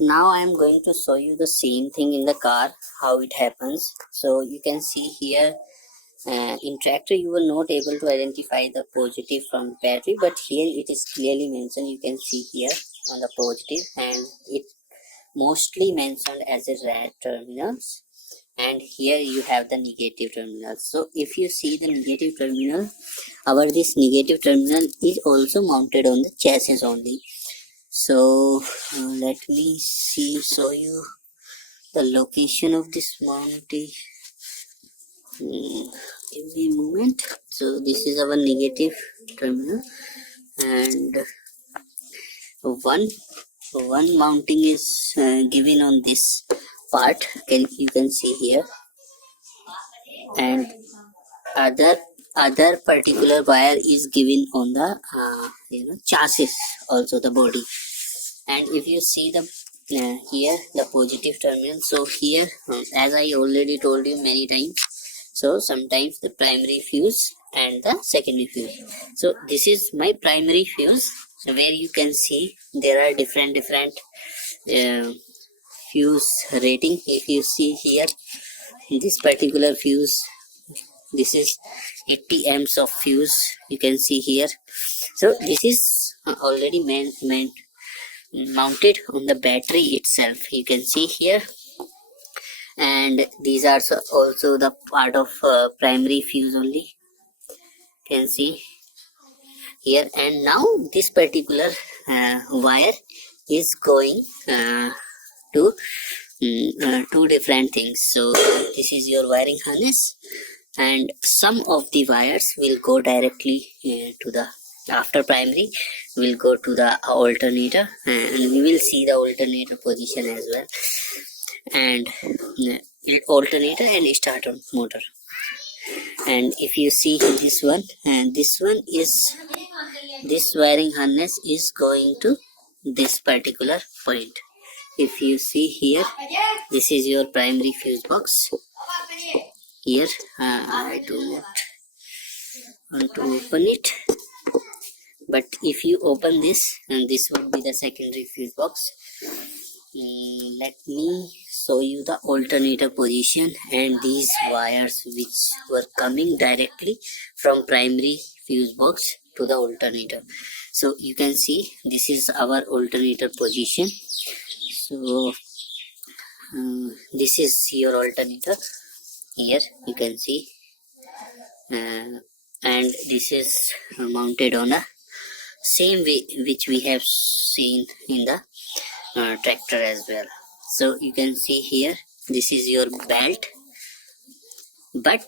Now I am going to show you the same thing in the car, how it happens. So you can see here, in tractor you were not able to identify the positive from battery, but here it is clearly mentioned. You can see here on the positive, and it mostly mentioned as a red terminals, and here you have the negative terminal. So if you see the negative terminal, this negative terminal is also mounted on the chassis only. So let me show you the location of this mounting. Give me a moment. So this is our negative terminal, and one mounting is given on this part. You can see here, and other particular wire is given on the chassis, also the body. And if you see the here the positive terminal, so here as I already told you many times, so sometimes the primary fuse and the secondary fuse. So this is my primary fuse, where you can see there are different fuse rating. If you see here, this particular fuse, this is 80 amps of fuse, you can see here. So this is already mounted on the battery itself, you can see here. And these are also the part of primary fuse only, you can see here. And now this particular wire is going to two different things. So this is your wiring harness, and some of the wires will go directly to the, after primary, will go to the alternator, and we will see the alternator position as well, and alternator and starter motor. And if you see this one, and this one is, this wiring harness is going to this particular point. If you see here, this is your primary fuse box. Here I do not want to open it, but if you open this, and this will be the secondary fuse box. Let me show you the alternator position and these wires which were coming directly from primary fuse box to the alternator. So you can see this is our alternator position. So this is your alternator, here you can see, and this is mounted on a same way which we have seen in the tractor as well. So you can see here, this is your belt, but